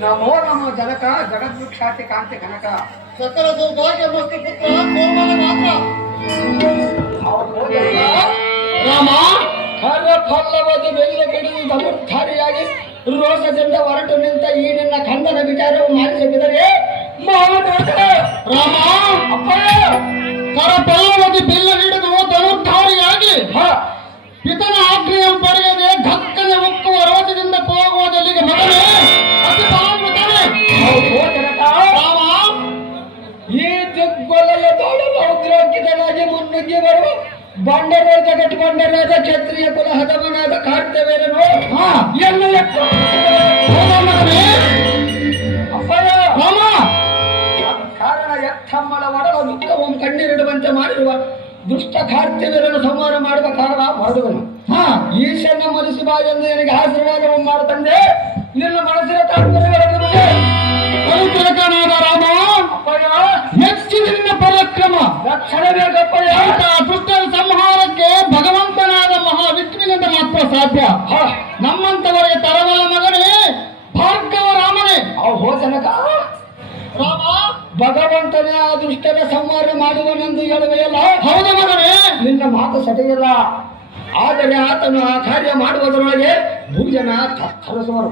ನಮೋ ನಮೋ ಜನಕ ಜಗದ್ವಿಖ್ಯಾತಿ ಕಾಂತಿ ಕನಕ ಸಕಲ ಸೌಭಾಗ್ಯ ಮಸ್ತು ಪುತ್ರ ಕೋಮಲ ಮಾತ್ರ. ರಾಮ ಕರ ಫಲ್ಲವಾದ ಬೆಲ್ಲ ಗಿಡಿ ಸಮರ್ಥಾರಿಯಾಗಿ ರೋಷದಿಂದ ಹೊರಟು ನಿಂತ ಈ ನಿನ್ನ ಖಂಡನ ವಿಚಾರವು ಮಾಡಿಸಿದರೆ ರಾಮ ಅಪ್ಪ ಕರ ಫಲ್ಲವಾದ ಬೆಲ್ಲ ಹಿಡಿದು ಧನುರ್ಧಾರಿಯಾಗಿ ಪಿತನ ಈ ಕ್ಷತ್ರಿಯ ಕುಲ ಹದಮನಾದ ಕಾರ್ತವೇರನು ಕಾರಣ ಕಣ್ಣೀರಿಡುವಂತೆ ಮಾಡಿರುವ ದುಷ್ಟ ಕಾರ್ತ್ಯವರನ್ನು ಸಂಹಾರ ಮಾಡುವ ಕಾರಣ ಹೊರಡುವನು ಹಾ ಈಶನ ಮನಸ್ಸು ಎಂದು ನಿನಗೆ ಆಶೀರ್ವಾದವನ್ನು ಮಾಡುತ್ತಂದೆ ನಿನ್ನ ಮನಸ್ಸಿನ ತಾತ್ಪರ್ಯಗಳನ್ನು ರಕ್ಷಣ ಬೇಕಪ್ಪ ದುಷ್ಟರ ಸಂಹಾರಕ್ಕೆ ಭಗವಂತನಾದ ಮಹಾವಿಷ್ಣುವಿನಿಂದ ಮಾತ್ರ ಸಾಧ್ಯ. ನಮ್ಮಂತವರೇ ನಮ್ಮಂತವರಿಗೆ ತರವಲ್ಲ ಮಗನೇ ಭಾರ್ಗವ ರಾಮನೇ. ಹೋ ಜನಕ. ರಾಮ. ಭಗವಂತನೇ ಆ ದುಷ್ಟರ ಸಂಹಾರ ಮಾಡುವನೆಂದು ಹೇಳುವೆಯಲ್ಲ. ಹೌದು ಮಗನೇ. ನಿನ್ನ ಮಾತು ಸರಿಯಿಲ್ಲ. ಆದರೆ ಆತನು ಆ ಕಾರ್ಯ ಮಾಡುವುದರೊಳಗೆ ಭೂಜನ ತತ್ತರಿಸುವರು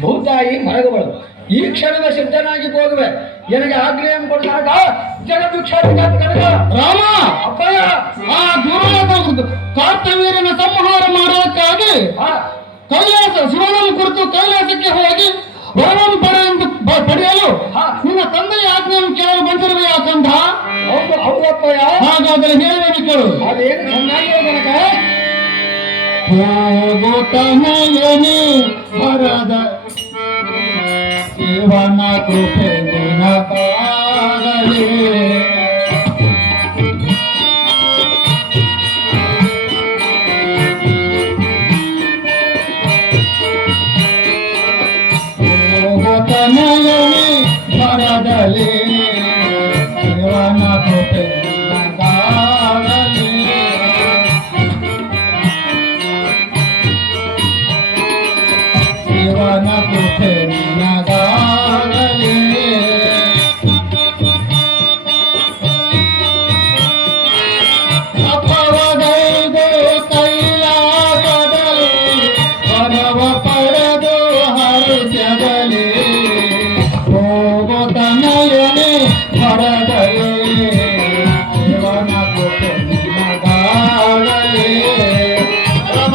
ಭೂತಾಯಿ ಮರಗುವರು ಈ ಕ್ಷಣವೇ ಸಿದ್ಧನಾಗಿ ಹೋಗುವೆ. ನನಗೆ ಆಜ್ಞೆಯನ್ನು ಕೊಡ್ತಾಗ ಜನ ಕನಕ ರಾಮ ಅಪ್ಪಯ್ಯ ಆ ದುರ್ಯೋಧನ ಕಾರ್ತವೀರನ ಸಂಹಾರ ಮಾಡುವುದಕ್ಕಾಗಿ ಹ. ಕೈಲಾಸ ಶಿವನನ್ನು ಕುರಿತು ಕೈಲಾಸಕ್ಕೆ ಹೋಗಿ ವರವನ್ನು ಪಡೆಯಲು ಎಂದು ಪಡೆಯಲು. ನಿನ್ನ ತಂದೆಯ ಆಜ್ಞೆಯನ್ನು ಕೇಳಲು ಬಂದಿರುವೆ ಯಾಕಂತ ಹೌದು ಹೌದಪ್ಪಯ್ಯ ಹಾಗಾದರೆ ಹೇಳುವೆನು ಕೇಳು ಅದೇನು ಹೋಗುತ್ತನೆಯನಿ ಬರದ ಶಿವನ ಕೃಪೆ ಹೋಗುತ್ತನೆಯನಿ ಹೋಗುತ್ತನೆಯನೆ ಹೊರದಲ್ಲಿ ಶಿವನ ಕೃಪೆ ನಿನಗಾಗಲಿ ರಮ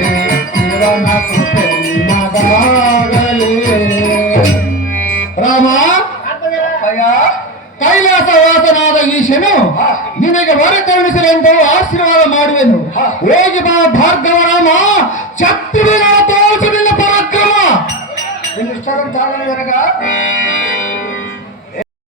ಕೈಲಾಸವಾಸನಾದ ಈಶನು ನಿನಗೆ ವರ ಕರುಣಿಸಲೆಂದು ಆಶೀರ್ವಾದ ಮಾಡುವೆನು ಹೋಗಿ ಬಾ ಭಾರ್ಗವರಾಮ ಚತ್ತುವಿನ ತೋಚುವಿನ ಪರಾಕ್ರಮ ನಿನ್ನ ಇಷ್ಟವಂತಾಗಲಿ